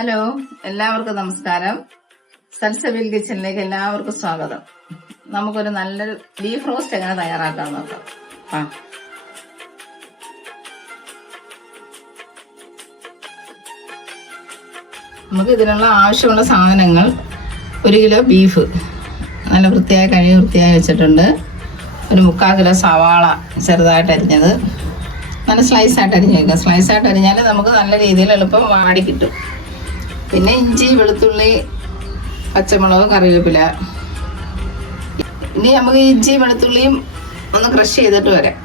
Hello, എല്ലാവർക്കും നമസ്കാരം. സൽസബിൽ കിച്ചണിലേക്ക് എല്ലാവർക്കും സ്വാഗതം. നമുക്കൊരു നല്ലൊരു ബീഫ് റോസ്റ്റ് എങ്ങനെ തയ്യാറാക്കാൻ നോക്കാം. നമുക്ക് ഇതിനുള്ള ആവശ്യമുള്ള സാധനങ്ങൾ: 1 കിലോ ബീഫ് നല്ല വൃത്തിയായി വെച്ചിട്ടുണ്ട്. ഒരു 3/4 കിലോ സവാള ചെറുതായിട്ട് അരിഞ്ഞത്, നല്ല സ്ലൈസായിട്ട് അരിഞ്ഞ് വയ്ക്കുക. സ്ലൈസായിട്ട് അരിഞ്ഞാൽ നമുക്ക് നല്ല രീതിയിൽ എളുപ്പം വാടി കിട്ടും. പിന്നെ ഇഞ്ചി, വെളുത്തുള്ളി, പച്ചമുളക്, കറിവേപ്പില. ഇനി നമുക്ക് ഇഞ്ചി വെളുത്തുള്ളിയും ഒന്ന് ക്രഷ് ചെയ്തിട്ട് വരാം.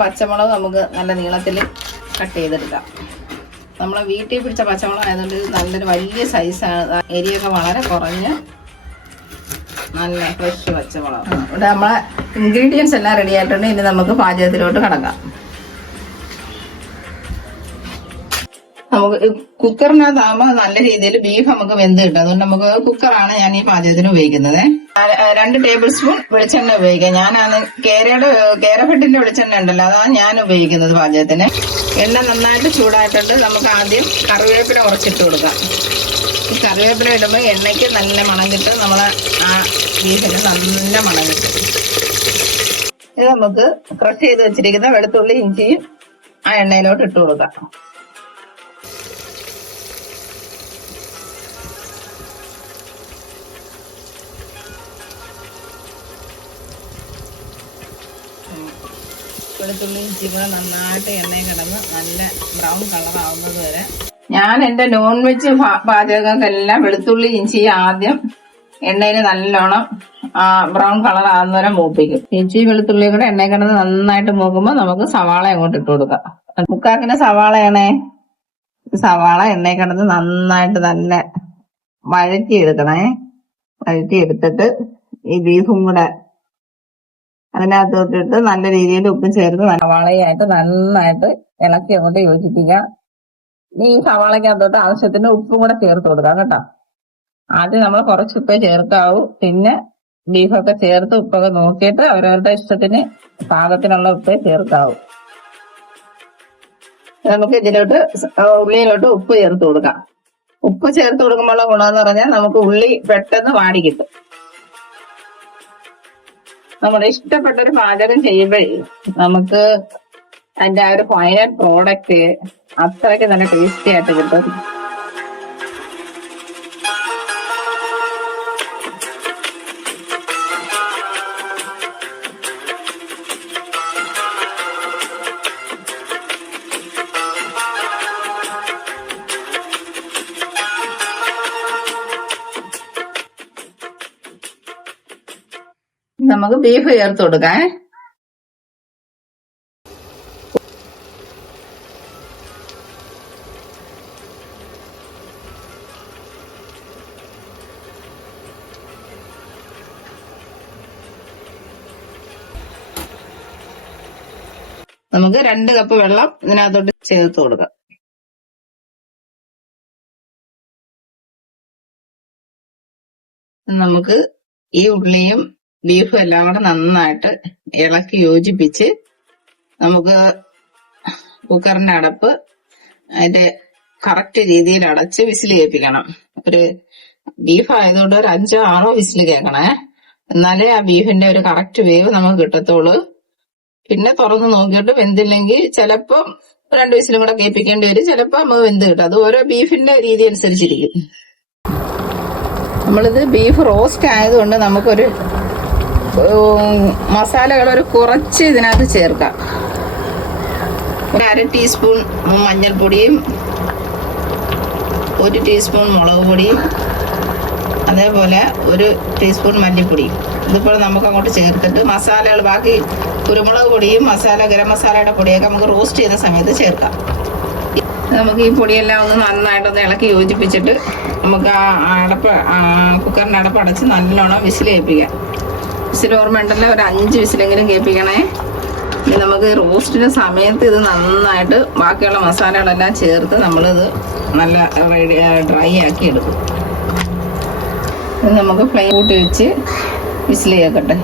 പച്ചമുളക് നമുക്ക് നല്ല നീളത്തിൽ കട്ട് ചെയ്തെടുക്കാം. നമ്മളെ വീട്ടിൽ പിടിച്ച പച്ചമുളക് ആയതുകൊണ്ട് നല്ലൊരു വലിയ സൈസാണ്. എരിയൊക്കെ വളരെ കുറഞ്ഞ് നല്ല ഫ്രഷ് പച്ചമുളക്. ഇവിടെ നമ്മളെ ഇൻഗ്രീഡിയൻസ് എല്ലാം റെഡി ആയിട്ടുണ്ട്. ഇനി നമുക്ക് പാചകത്തിലോട്ട് കടക്കാം. നമുക്ക് കുക്കറിനകത്താകുമ്പോൾ നല്ല രീതിയിൽ ബീഫ് നമുക്ക് വെന്ത് കിട്ടും. അതുകൊണ്ട് നമുക്ക് കുക്കറാണ് ഞാൻ ഈ പാചകത്തിന് ഉപയോഗിക്കുന്നത്. 2 ടേബിൾ സ്പൂൺ വെളിച്ചെണ്ണ ഉപയോഗിക്കാം. ഞാനാണ് കേരഫെട്ടിന്റെ വെളിച്ചെണ്ണ ഉണ്ടല്ലോ, അതാണ് ഞാൻ ഉപയോഗിക്കുന്നത് പാചകത്തിന്. എണ്ണ നന്നായിട്ട് ചൂടായിട്ടുണ്ട്. നമുക്ക് ആദ്യം കറിവേപ്പില കുറച്ചിട്ട് കൊടുക്കാം. ഈ കറിവേപ്പില ഇടുമ്പോൾ എണ്ണയ്ക്ക് നല്ല മണം കിട്ടും. നമ്മളെ ആ ബീഫിന് നല്ല മണം കിട്ടും. ഇത് നമുക്ക് ക്രഷ് ചെയ്ത് വെച്ചിരിക്കുന്ന വെളുത്തുള്ളി, ഇഞ്ചിയും ആ എണ്ണയിലോട്ട് ഇട്ട് കൊടുക്കാം. വെളുത്തുള്ളി ഇഞ്ചി കൂടെ നന്നായിട്ട് എണ്ണയിൽ കിടന്ന് നല്ല ബ്രൗൺ കളർ ആവുന്നത് വരെ. ഞാൻ എന്റെ നോൺ വെജ് പാചകങ്ങൾക്കെല്ലാം വെളുത്തുള്ളി ഇഞ്ചി ആദ്യം എണ്ണയിൽ നല്ലോണം ബ്രൗൺ കളർ ആവുന്നവരെ മൂപ്പിക്കും. ഇഞ്ചി വെളുത്തുള്ളി കൂടെ എണ്ണയിൽ കിടന്ന് നന്നായിട്ട് മൂക്കുമ്പോൾ നമുക്ക് സവാള അങ്ങോട്ട് ഇട്ട് കൊടുക്കാം. 3/4 കിലോ സവാളയാണേ. സവാള എണ്ണയിൽ കിടന്ന് നന്നായിട്ട് നല്ല വഴറ്റിയെടുക്കണേ. വഴറ്റിയെടുത്തിട്ട് ഈ ബീഫും കൂടെ അതിനകത്തോട്ടിട്ട് നല്ല രീതിയിൽ ഉപ്പ് ചേർത്ത് സവാളയായിട്ട് നന്നായിട്ട് ഇളക്കി അങ്ങോട്ട് യോജിപ്പിക്കാം. ഈ സവാളയ്ക്കകത്തോട്ട് ആവശ്യത്തിന് ഉപ്പും കൂടെ ചേർത്ത് കൊടുക്കാം കേട്ടോ. ആദ്യം നമ്മൾ കുറച്ച് ഉപ്പേ ചേർക്കാവൂ. പിന്നെ ബീഫൊക്കെ ചേർത്ത് ഉപ്പൊക്കെ നോക്കിയിട്ട് അവരവരുടെ ഇഷ്ടത്തിന് പാകത്തിനുള്ള ഉപ്പേ ചേർക്കാവൂ. നമുക്ക് ഇതിലോട്ട് ഉള്ളിയിലോട്ട് ഉപ്പ് ചേർത്ത് കൊടുക്കാം. ഉപ്പ് ചേർത്ത് കൊടുക്കുമ്പോഴുള്ള ഗുണമെന്ന് പറഞ്ഞാൽ നമുക്ക് ഉള്ളി പെട്ടെന്ന് വാടി കിട്ടും. നമ്മുടെ ഇഷ്ടപ്പെട്ടൊരു പാചകം ചെയ്യുമ്പോഴേ നമുക്ക് അതിന്റെ ആ ഒരു ഫൈനൽ പ്രോഡക്റ്റ് അത്രയ്ക്ക് നല്ല ടേസ്റ്റി ആയിട്ട് കിട്ടും. നമുക്ക് ബീഫ് ചേർത്ത് കൊടുക്കാം. നമുക്ക് 2 കപ്പ് വെള്ളം ഇതിനകത്തോട്ട് ചേർത്ത് കൊടുക്കാം. നമുക്ക് ഈ ഉള്ളിയും ബീഫും എല്ലാം കൂടെ നന്നായിട്ട് ഇളക്കി യോജിപ്പിച്ച് നമുക്ക് കുക്കറിന്റെ അടപ്പ് അതിന്റെ കറക്റ്റ് രീതിയിൽ അടച്ച് വിസിൽ കേൾപ്പിക്കണം. ഒരു ബീഫ് ആയതുകൊണ്ട് ഒരു 5-6 വിസിൽ കേൾക്കണേ. എന്നാലേ ആ ബീഫിന്റെ ഒരു കറക്റ്റ് വേവ് നമുക്ക് കിട്ടത്തുള്ളൂ. പിന്നെ തുറന്ന് നോക്കിയിട്ട് വെന്തില്ലെങ്കിൽ ചിലപ്പം 2 വിസിലും കൂടെ കേൾപ്പിക്കേണ്ടി വരും. ചിലപ്പോ നമുക്ക് വെന്ത് കിട്ടും. അത് ഓരോ ബീഫിന്റെ രീതി അനുസരിച്ചിരിക്കും. നമ്മളിത് ബീഫ് റോസ്റ്റ് ആയതുകൊണ്ട് നമുക്കൊരു മസാലകൾ ഒരു കുറച്ച് ഇതിനകത്ത് ചേർക്കാം. ഒരു 1/2 ടീസ്പൂൺ മഞ്ഞൾപ്പൊടിയും 1 ടീസ്പൂൺ മുളക് പൊടിയും അതേപോലെ 1 ടീസ്പൂൺ മല്ലിപ്പൊടിയും. ഇതിപ്പോൾ നമുക്ക് അങ്ങോട്ട് ചേർത്തിട്ട് മസാലകൾ ബാക്കി കുരുമുളക് പൊടിയും ഗരം മസാലയുടെ പൊടിയൊക്കെ നമുക്ക് റോസ്റ്റ് ചെയ്യുന്ന സമയത്ത് ചേർക്കാം. നമുക്ക് ഈ പൊടിയെല്ലാം ഒന്ന് നന്നായിട്ടൊന്ന് ഇളക്കി യോജിപ്പിച്ചിട്ട് നമുക്ക് കുക്കറിന്റെ അടപ്പ് അടച്ച് നല്ലോണം വിസിൽ കേൾപ്പിക്കാം. വിസിൽ ഓർമ്മയുണ്ടല്ലോ, ഒരു 5 വിസിലെങ്കിലും കേൾപ്പിക്കണേ. ഇനി നമുക്ക് റോസ്റ്റിന്റെ സമയത്ത് ഇത് നന്നായിട്ട് ബാക്കിയുള്ള മസാലകളെല്ലാം ചേർത്ത് നമ്മളിത് നല്ല ഡ്രൈ ആക്കി എടുക്കും. ഇത് നമുക്ക് ഫ്ലെയിം കൂട്ടി വെച്ച് വിസിൽ കേൾക്കട്ടെ.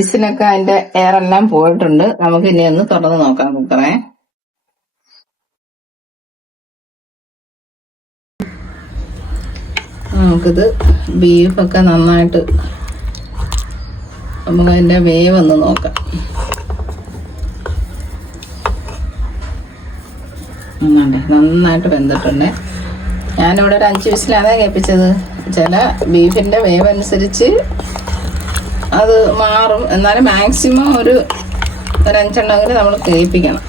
വിസിലൊക്കെ അതിന്റെ എയറെല്ലാം പോയിട്ടുണ്ട്. നമുക്ക് ഇനി ഒന്ന് തുറന്ന് നോക്കാം കുക്കറെ. നമുക്കിത് ബീഫൊക്കെ നന്നായിട്ട് നമുക്ക് അതിന്റെ വേവ് ഒന്ന് നോക്കാം. നന്നായിട്ട് വെന്തിട്ടുണ്ട്. ഞാനിവിടെ ഒരു 5 വിസിലാണ് കേൾപ്പിച്ചത്. ചില ബീഫിന്റെ വേവ് അനുസരിച്ച് അത് മാറും. എന്നാലും മാക്സിമം ഒരു 5 എണ്ണമെങ്കിലും നമ്മൾ കേൾപ്പിക്കണം.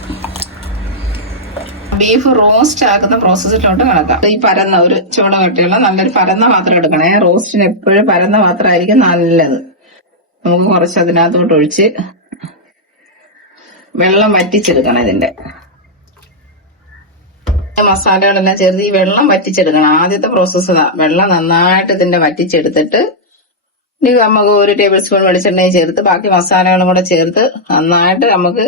ബീഫ് റോസ്റ്റ് ആക്കുന്ന പ്രോസസ്സിലോട്ട് കിടക്കാം. ഈ പരന്ന ഒരു ചുവട കട്ടിയുള്ള നല്ലൊരു പരന്ന പാത്രം എടുക്കണേ. റോസ്റ്റിന് എപ്പോഴും പരന്ന പാത്രമായിരിക്കും നല്ലത്. നമുക്ക് കുറച്ച് അതിനകത്തോട്ട് ഒഴിച്ച് വെള്ളം വറ്റിച്ചെടുക്കണം. ഇതിന്റെ മസാലകളെല്ലാം ചേർത്ത് ഈ വെള്ളം വറ്റിച്ചെടുക്കണം. ആദ്യത്തെ പ്രോസസ്സ് വെള്ളം നന്നായിട്ട് ഇതിന്റെ വറ്റിച്ചെടുത്തിട്ട് ഇനി നമുക്ക് 1 ടേബിൾ സ്പൂൺ വെളിച്ചെണ്ണയും ചേർത്ത് ബാക്കി മസാലകളും കൂടെ ചേർത്ത് നന്നായിട്ട് നമുക്ക്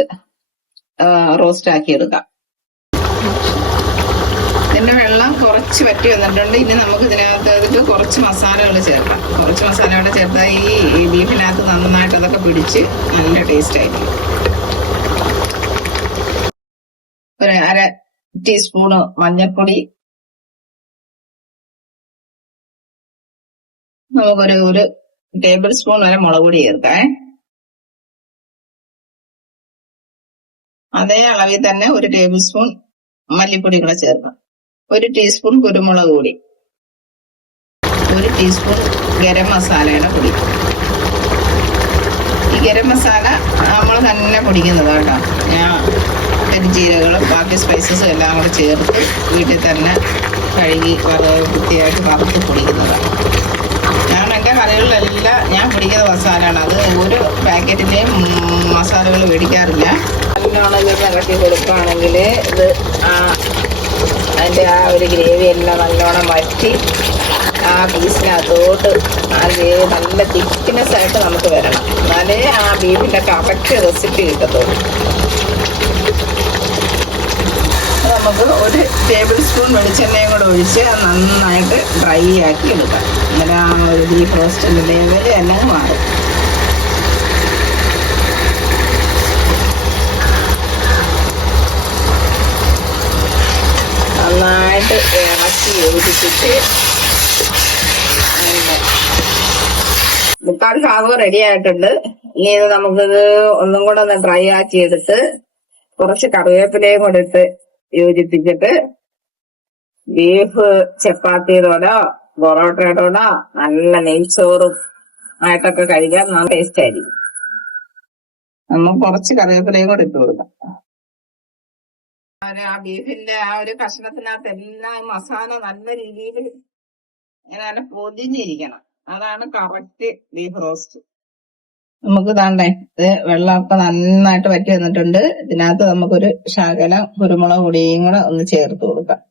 റോസ്റ്റ് ആക്കി എടുക്കാം. ഇതിന്റെ വെള്ളം കുറച്ച് വറ്റി വന്നിട്ടുണ്ട്. ഇനി നമുക്ക് ഇതിനകത്ത് കുറച്ച് മസാലകൾ ചേർക്കാം. കുറച്ച് മസാലകൾ ചേർത്താൽ ഈ ബീഫിനകത്ത് നന്നായിട്ട് അതൊക്കെ പിടിച്ച് നല്ല ടേസ്റ്റ് ആയിരിക്കും. ഒരു 1/2 ടീസ്പൂണ് മഞ്ഞൾപ്പൊടി, നമുക്കൊരു 1 ടേബിൾ സ്പൂൺ വരെ മുളക് പൊടി ചേർക്കാം. അതേ അളവിൽ തന്നെ 1 ടേബിൾ സ്പൂൺ മല്ലിപ്പൊടി കൂടെ ചേർക്കാം. 1 ടീസ്പൂൺ കുരുമുളക് പൊടി, 1 ടീസ്പൂൺ ഗരം മസാലയുടെ പൊടി. ഈ ഗരം മസാല നമ്മൾ തന്നെ പൊടിക്കുന്നത് കേട്ടോ. ഞാൻ കരിഞ്ചീരകളും ബാക്കി സ്പൈസസും എല്ലാം കൂടെ ചേർത്ത് വീട്ടിൽ തന്നെ കഴുകി വൃത്തിയായിട്ട് വറുത്ത് പൊടിക്കുന്നതാണ്. എൻ്റെ കറികളിലെല്ലാം ഞാൻ പൊടിക്കുന്ന മസാലയാണ്. അത് ഒരു പാക്കറ്റിലെയും മസാലകൾ മേടിക്കാറില്ല. നല്ലോണം ഇത് ഇറക്കി കൊടുക്കുകയാണെങ്കിൽ ഇത് അതിൻ്റെ ആ ഒരു ഗ്രേവി എല്ലാം നല്ലോണം വറ്റി ആ പീസിനകത്തോട്ട് ആ ഗ്രേവി നല്ല തിക്നെസ് ആയിട്ട് നമുക്ക് വരണം. എന്നാലേ ആ ബീഫിൻ്റെ കറക്റ്റ് റെസിപ്പി കിട്ടത്തുള്ളൂ. നമുക്ക് 1 ടേബിൾ സ്പൂൺ വെളിച്ചെണ്ണയും കൂടെ ഒഴിച്ച് നന്നായിട്ട് ഡ്രൈ ആക്കി എടുക്കാം. അങ്ങനെ ആ ഒരു ബീഫ് റോസ്റ്റിൻ്റെ ലെവൽ എല്ലാം മാറും. നന്നായിട്ട് ഇളക്കി യോജിപ്പിച്ച് 3/4 ഭാഗം റെഡി ആയിട്ടുണ്ട്. ഇനി ഇത് നമുക്കിത് ഒന്നും കൂടെ ഒന്ന് ഡ്രൈ ആക്കി എടുത്ത് കുറച്ച് കറിവേപ്പിലയും കൂടെ ഇട്ട് യോജിപ്പിച്ചിട്ട് ബീഫ് ചപ്പാത്തിയോടോ പൊറോട്ടയോടോ നല്ല നെയ്ച്ചോറും ആയിട്ടൊക്കെ കഴിക്കാൻ നല്ല ടേസ്റ്റ് ആയിരിക്കും. നമ്മൾ കുറച്ച് കറിവേപ്പിലയും കൂടെ ഇട്ട് കൊടുക്കാം. ആ ബീഫിന്റെ ആ ഒരു കഷ്ണത്തിനകത്ത് എല്ലാം മസാല നല്ല രീതിയിൽ നല്ല പൊതിഞ്ഞിരിക്കണം. അതാണ് കറക്റ്റ് ബീഫ് റോസ്റ്റ്. നമുക്ക് താണ്ടേ ഇത് വെള്ളമൊക്കെ നന്നായിട്ട് വറ്റി വന്നിട്ടുണ്ട്. ഇതിനകത്ത് നമുക്കൊരു ശകലം കുരുമുളക് പൊടിയും കൂടെ ഒന്ന് ചേർത്ത് കൊടുക്കാം.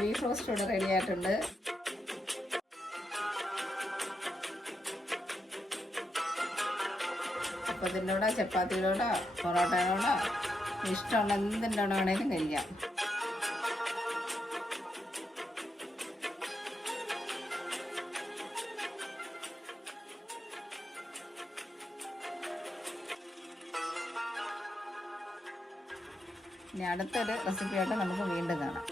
ബീഫ് റോസ്റ്റ് ഇവിടെ റെഡി ആയിട്ടുണ്ട്. അപ്പത്തിൻ്റെ കൂടെ ചപ്പാത്തിയിലൂടെ പൊറോട്ടയിലൂടെ ഇഷ്ടമുള്ള എന്തിൻ്റെ കൂടെ വേണേലും കഴിക്കാം. ഇനി അടുത്തൊരു റെസിപ്പിയായിട്ട് നമുക്ക് വീണ്ടും കാണാം.